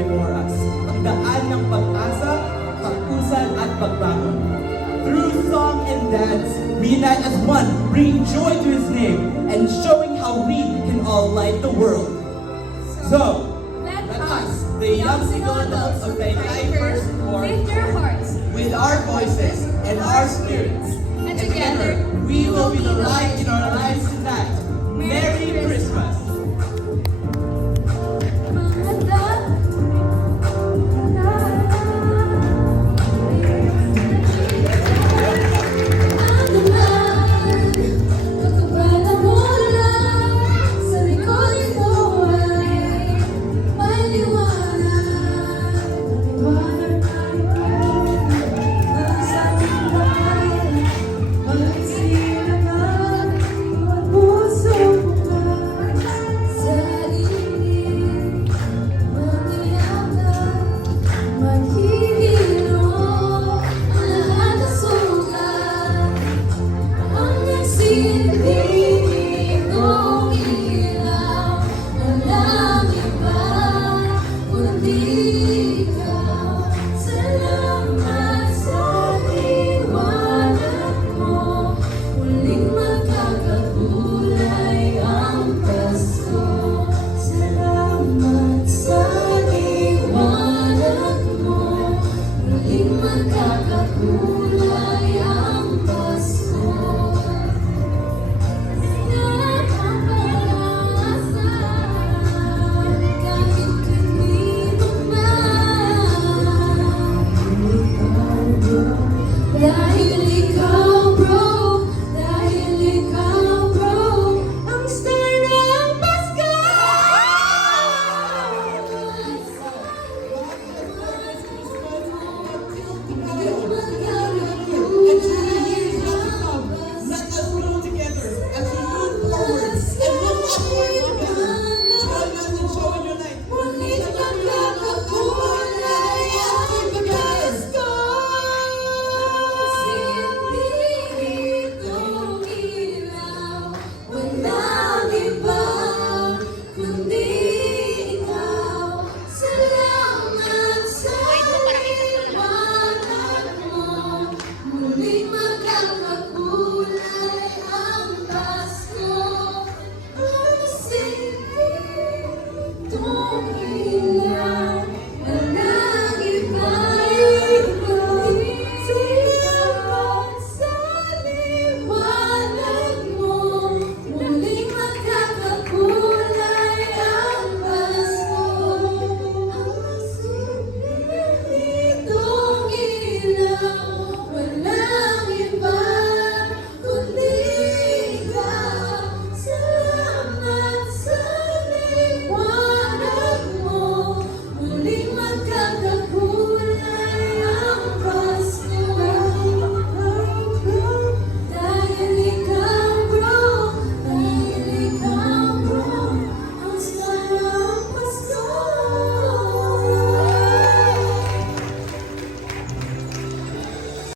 before us. Ang daan ng pag-asa, pag-usal at pagbangon. Through song and dance, we unite as one, bringing joy to His name and showing how we can all light the world. So, Let us, the young single adults of Faith Life First lift your hearts, with our voices and our spirits, and together we will be the light in our lives tonight. Merry Christmas!